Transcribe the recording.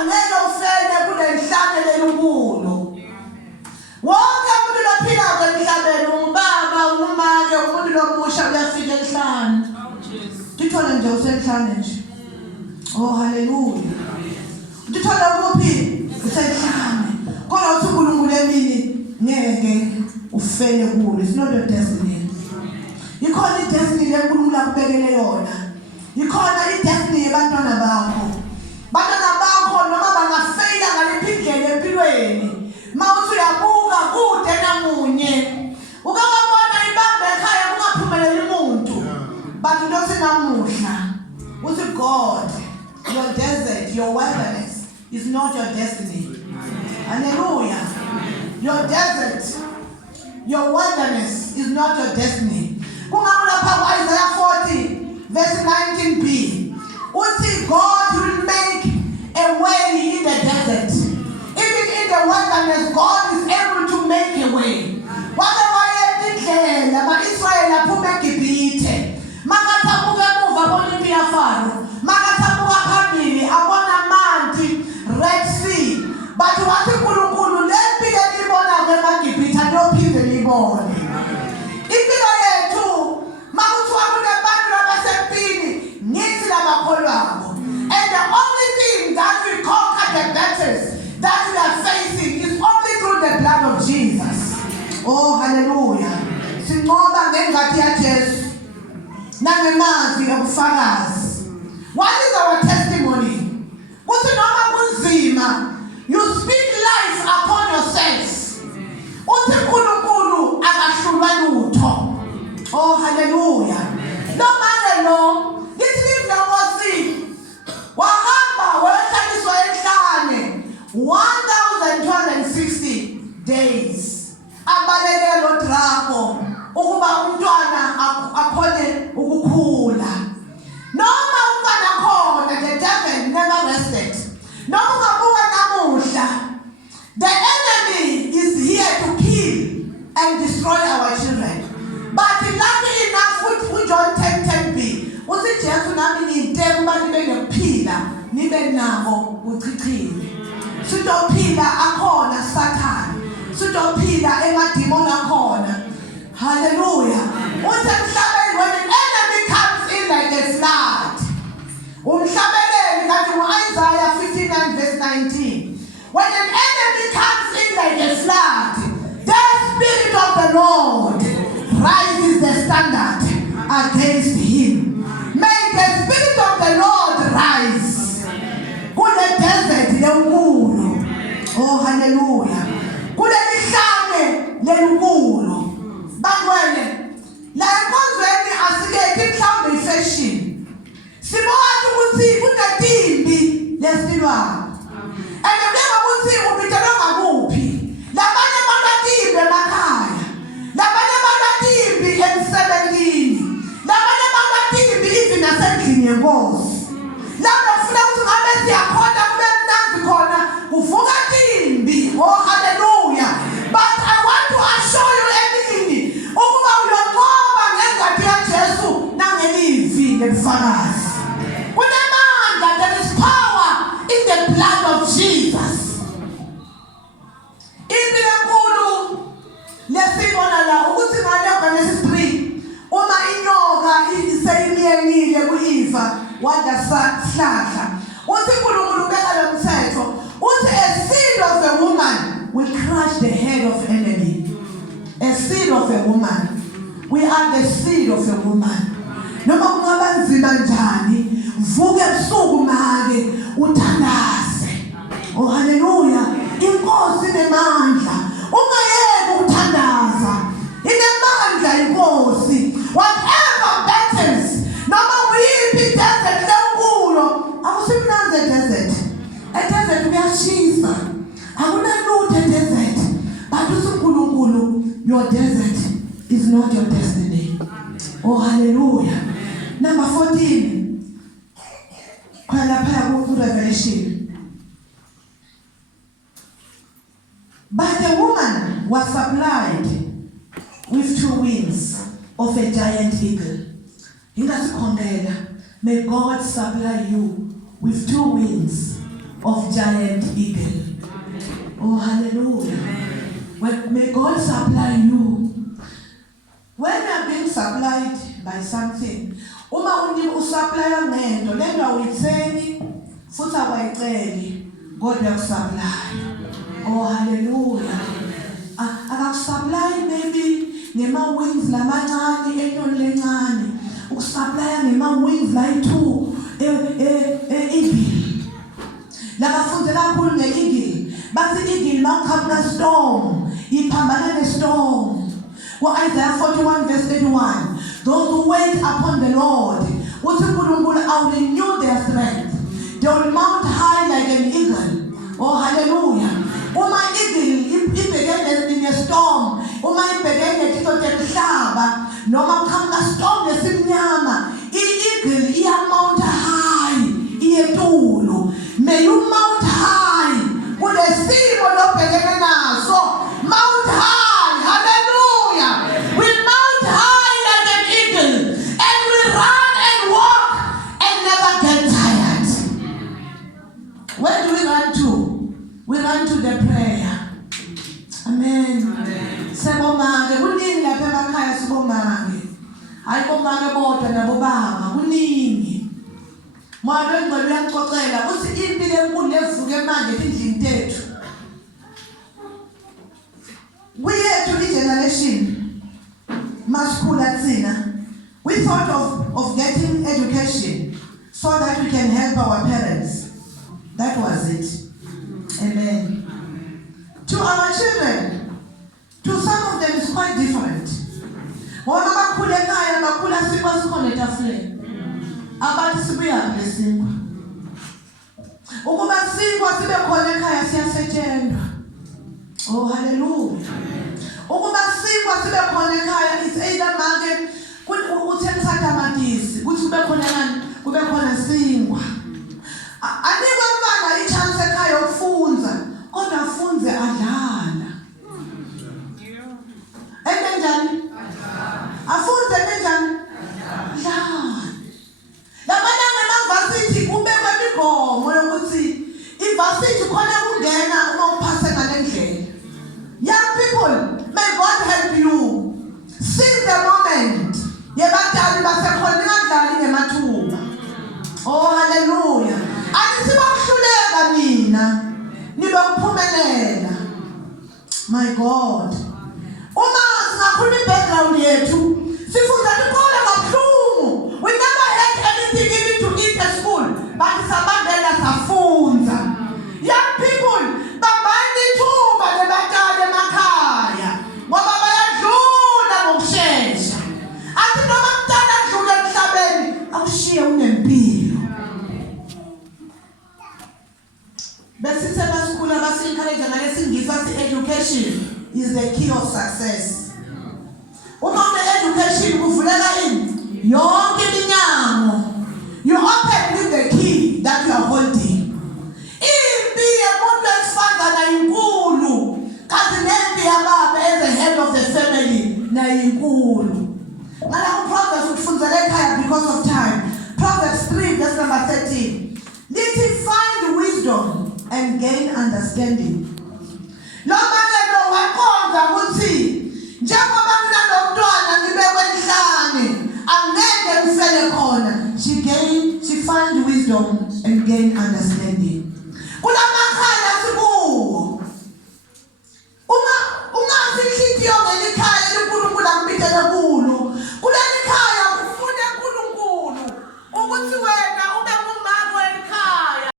Angeke ufele kulelihlane lokulo. Wonke umuntu ophilayo emhlabeni, umbaba, umake, umuntu lomusha uyafika elihlane. Ngithole nje uselihlane nje. Oh hallelujah. Ngithole ukuphi uselihlane. Kodwa uthi uNkulunkulu emini ngeke ufele kulo. It's not your destiny. Ikhona idestiny leNkulunkulu akubekele yona. Ikhona idestiny yabantwana bakho. Bantwana bakho noma bangafeyila ngaliphi indlela empilweni. Mawuthi uyabuka kude namunye. Ukabona ibambe ekhaya kungaphumeleli umuntu. But unothi namuhla. Uthi God, your desert, your wilderness is not your destiny. Hallelujah. Your desert, your wilderness is not your destiny. Isaiah 40, verse 19b. Uthi God will make a way in the desert. Even in the wilderness, God is able to make a way. Israel aphume eGibhithe. Makathabuka emuva abona impi yaFaro. Makathabuka phambili abona amanzi, Red Sea. But wathi uNkulunkulu lempi elibona eGibhithe anophinde libone. Impilo yethu makuthiwa kunabantu abasempini ngithi labakholwabo. And the only thing that will conquer the battles that we are facing is only through the blood of Jesus. Oh hallelujah. Sinqoba ngengadi yaJesu nangemanzi obufakazi. What is our testimony? Kuthi noma kunzima, you speak life upon yourself. Uthi uNkulunkulu akahlulwa lutho. Oh hallelujah. No matter no, ngithi ngimngosi wahamba wayehlaliswa ehlane 1260 days. Abaleke lo drago ukuba umntwana akhone ukukhula. Noma umntwana khona, the devil never rested. Noma ungabuka namuhla, the enemy is here to kill and destroy our children. But lucky enough with John 10:10b, uthi Jesu nami ngiyinteke uba nibe nokuphila, nibe nabo uchichile. Sitophila akhona Satan. Sitophila emadimoni akhona. Hallelujah. Uthi emhlabeni when an enemy comes in like a flood. Umhlabeleli kanti Isaiah 59 verse 19. When an enemy comes in like a flood, the Spirit of the Lord rises the standard against him. May the Spirit of the Lord rise. Kule desert lenkulu. Oh hallelujah. Kulelihlane lenkulu. Bangwene, la enkonzweni asikethi mhlawumbe ifashion. Sibona ukuthi kunetimbi lesilwana. And njengoba ukuthi ubithelwa ngakuphi. Labanye banatimbi emakhaya. Labanye banatimbi emsebenzini. Labanye banatimbi even nasendlini yenkosi. Lapho ufuna ukuthi ngabe siyakhona kube mnandi khona uvuka timbi. Oh hallelujah. But I want to assure you emini ukuba uyonqoba ngengadi yaJesu nangelivi lebufakazi. Kunamandla, there is power in the blood of Jesus. Impilo enkulu lesibona la ukuthi ngale Genesis 3 uma inyoka iseyimiyelile kuIva wadahlahla. Uthi uNkulunkulu ubeka lo mthetho. Uthi a seed of a woman will crush the head of enemy. A seed of a woman. We are the seed of a woman. Noma kungaba nzima njani, vuke ebusuku make uthandaze. Oh hallelujah. Inkosi inemandla. Ungayeke ukuthandaza. Inemandla inkosi. Whatever battles, noma uyiphi desert lenkulu, akusimnandi desert. Desert kuyashisa. Akunalutho desert. But uNkulunkulu, your desert is not your destiny. Oh hallelujah. Number 14. Revelation. But the woman was supplied with 2 wings of a giant eagle. May God supply you with 2 wings of giant eagle. Oh, hallelujah. May God supply you. When you are being supplied by something, uma usupply ngento lento awuyitheni futhi awayiceli, God uyakusupply. Oh, hallelujah. Akakusupply maybe ngema wings lamancane entoni lencane, ukusupply ngema wings layi-2 eagle. Labafunde kakhulu nge-eagle. Bathi eagle mawukhamba storm, iphambana ne-storm. Isaiah 41 verse 31. Those who wait upon the Lord, I will renew their strength. They will mount high like an eagle. Oh, hallelujah. Uma eagle ibhekene in a storm, uma ibhekene kito temhlaba, noma kukhamba storm lesimnyama, i-eagle iyamount high, iyetulu. May you mount high. Kulesimo lobhekene naso, mount high. Hallelujah. We mount high like an eagle, and we run and walk and never get tired. Where do we run to? We run to the prayer. Amen. Sebomage kuningi lapha emakhaya sibomage. Hayi bomage bodwa nabobaba kuningi. Mwana ngicela uyaxoxela uthi impilo enkulu evuke manje endlini tethu. Wethu igeneration masikhula thina, we thought of getting education so that we can help our parents. That was it. Amen. To our children, to some of them it's quite different. Wona bakhule ekhaya bakhula sikwa sikhona etafuleni. Abathi sibuya blessing. Ukuba sikwa sibe khona ekhaya siyasetshenzwa. Oh, hallelujah. Ukuba sikwa sibe khona ekhaya is either manje uthengisa tamatisi kuthi kube khona nani kube khona singwa. Anikwe umntwana i-chance ekhaya yokufunza kodwa afunze adlala. Enenjani? Afunze enenjani? Adlala. Lamanye amavasithi kubekwe imigomo yokuthi ivasithi khona kungena uma uphase ngale ndlela. Young people, may God help you. Seize the moment. Yebadali basekhona ngadlali ngemathuba. Oh, hallelujah. Anisibakuhluleka mina. Nibe kuphumelela. My God. Uma singakhuluma i-background yethu, sifunda ikole kabuhlungu. We never had anything even to eat at school, but sabandela safunza. Young people, babani ithuba lebatali emakhaya ngoba bayadlula ngokushesha. Athi noma mntana adlule emhlabeni akushiye unempilo. Besithe basikhula basi-encourage ngalesingisi athi education is the key of success. Uma une-education kuvuleka ini yonke iminyango. You open with the key that you are holding. Impi yemuntu esifazana inkulu, kanti nempi yababa as the head of the family nayo inkulu. Ngala uProverbs ufundzele ekhaya because of time. Proverbs 3 verse number 13. Lithi find wisdom and gain understanding. Lo manje lo wakhonza ukuthi njengoba mina nomntwana ngibekwe enhlane angeke ngifele khona. She find wisdom and gain understanding.